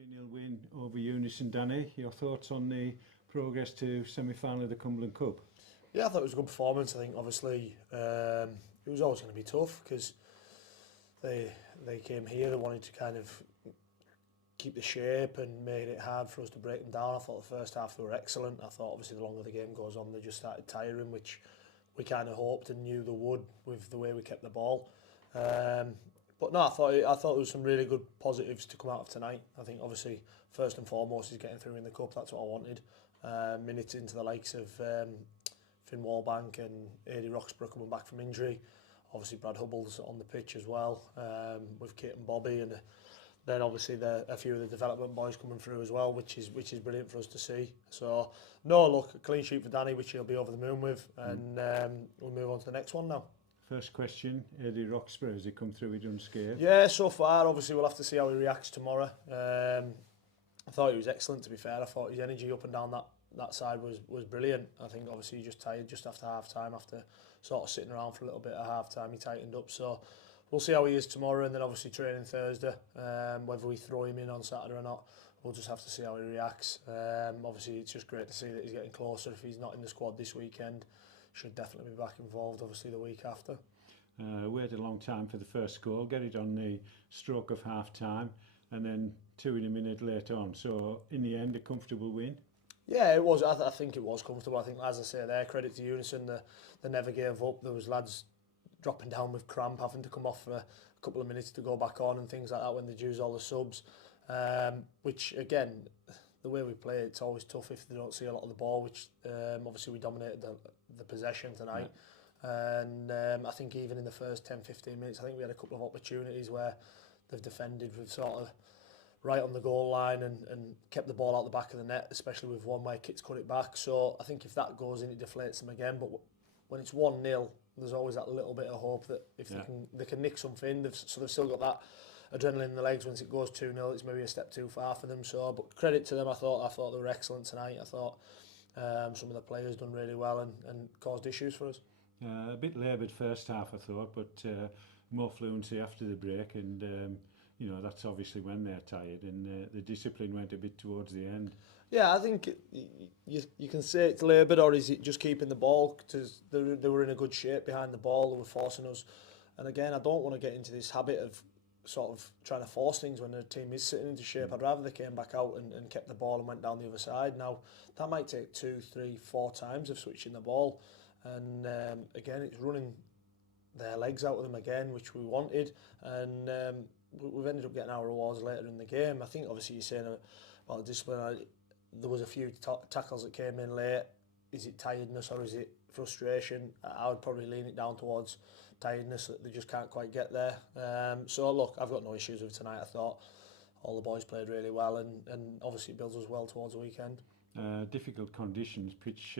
3-0 win over Unisun. Danny, your thoughts on the progress to semi-final of the Cumberland Cup? Yeah, I thought it was a good performance. I think obviously it was always going to be tough because they came here, they wanted to kind of keep the shape and made it hard for us to break them down. I thought the first half they were excellent. I thought obviously the longer the game goes on, they just started tiring, which we kind of hoped and knew they would with the way we kept the ball. But no, I thought there was some really good positives to come out of tonight. I think obviously first and foremost is getting through in the cup. That's what I wanted. Minutes into the likes of Finn Wallbank and Adi Roxburgh coming back from injury. Obviously Brad Hubble's on the pitch as well, with Kate and Bobby, and then obviously a few of the development boys coming through as well, which is brilliant for us to see. So no, look, a clean sheet for Danny, which he'll be over the moon with, and we'll move on to the next one now. First question, Adi Roxburgh, has he come through with unscathed? Yeah, so far, obviously we'll have to see how he reacts tomorrow. I thought he was excellent, to be fair. I thought his energy up and down that side was brilliant. I think obviously he just tired just after half time, after sort of sitting around for a little bit at half time, he tightened up. So we'll see how he is tomorrow, and then obviously training Thursday. Whether we throw him in on Saturday or not, we'll just have to see how he reacts. Obviously it's just great to see that he's getting closer. If he's not in the squad this weekend, should definitely be back involved obviously the week after. Waited a long time for the first goal, get it on the stroke of half time, and then 2 in a minute later on. So in the end, a comfortable win. Yeah, it was. I think it was comfortable. I think, as I say there, credit to Unisun, they never gave up. There was lads dropping down with cramp, having to come off for a couple of minutes to go back on and things like that when they use all the subs. Which again, the way we play, it's always tough if they don't see a lot of the ball. Which obviously we dominated the possession tonight. Yeah. And I think even in the first 10-15 minutes, I think we had a couple of opportunities where they've defended with sort of right on the goal line and kept the ball out the back of the net, especially with one where Kit's cut it back. So I think if that goes in, it deflates them again. But when it's 1-0, there's always that little bit of hope that if they can nick something, they've still got that adrenaline in the legs. Once it goes 2-0, it's maybe a step too far for them. So, but credit to them, I thought they were excellent tonight. I thought some of the players done really well and caused issues for us. A bit laboured first half, I thought, but more fluency after the break, and you know, that's obviously when they're tired, and the discipline went a bit towards the end. Yeah, I think you can say it's laboured, or is it just keeping the ball, because they were in a good shape behind the ball, they were forcing us. And again, I don't want to get into this habit of sort of trying to force things when the team is sitting into shape. I'd rather they came back out and kept the ball and went down the other side. Now, that might take 2, 3, 4 times of switching the ball. And again, it's running their legs out of them again, which we wanted, and we've ended up getting our rewards later in the game. I think obviously you're saying about the discipline. There was a few tackles that came in late. Is it tiredness or is it frustration? I would probably lean it down towards tiredness, that they just can't quite get there. So look, I've got no issues with tonight. I thought all the boys played really well, and obviously it builds us well towards the weekend. Difficult conditions, pitch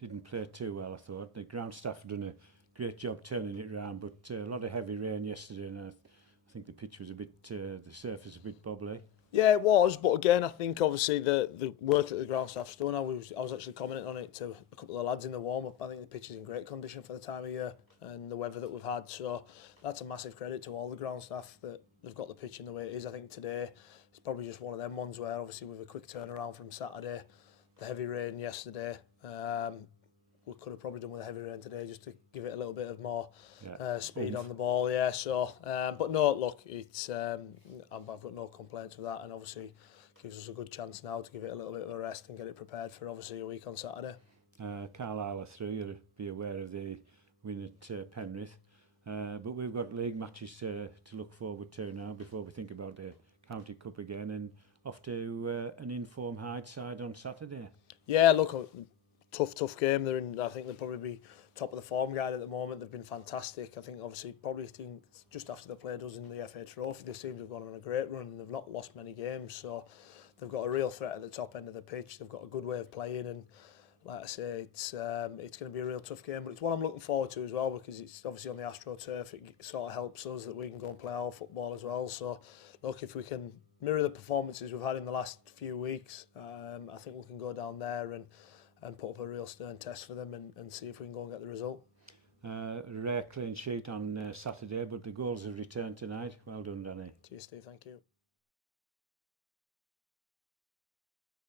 didn't play too well, I thought. The ground staff have done a great job turning it around, but a lot of heavy rain yesterday, and I think the pitch was a bit, the surface a bit bubbly. Yeah, it was, but again, I think obviously the work that the ground staff's done, I was actually commenting on it to a couple of the lads in the warm-up. I think the pitch is in great condition for the time of year and the weather that we've had, so that's a massive credit to all the ground staff that they've got the pitch in the way it is. I think today it's probably just one of them ones where obviously with a quick turnaround from Saturday, the heavy rain yesterday, we could have probably done with the heavy rain today just to give it a little bit of more speed on the ball. Yeah, so but no, look, it's I've got no complaints with that, and obviously gives us a good chance now to give it a little bit of a rest and get it prepared for obviously a week on Saturday. Carlisle are through. You'll be aware of the win at Penrith, but we've got league matches to look forward to now before we think about the County Cup again, and off to an informed Hyde side on Saturday. Yeah, look, tough game. I think they'll probably be top of the form guide at the moment. They've been fantastic. I think obviously probably just after they played us in the FA Trophy, they seem to have gone on a great run and they've not lost many games. So they've got a real threat at the top end of the pitch. They've got a good way of playing, and like I say, it's going to be a real tough game. But it's one I'm looking forward to as well, because it's obviously on the AstroTurf. It sort of helps us that we can go and play our football as well. So look, if we can mirror the performances we've had in the last few weeks, I think we can go down there and put up a real stern test for them and see if we can go and get the result. A rare clean sheet on Saturday, but the goals have returned tonight. Well done, Danny. Cheers, Steve. Thank you.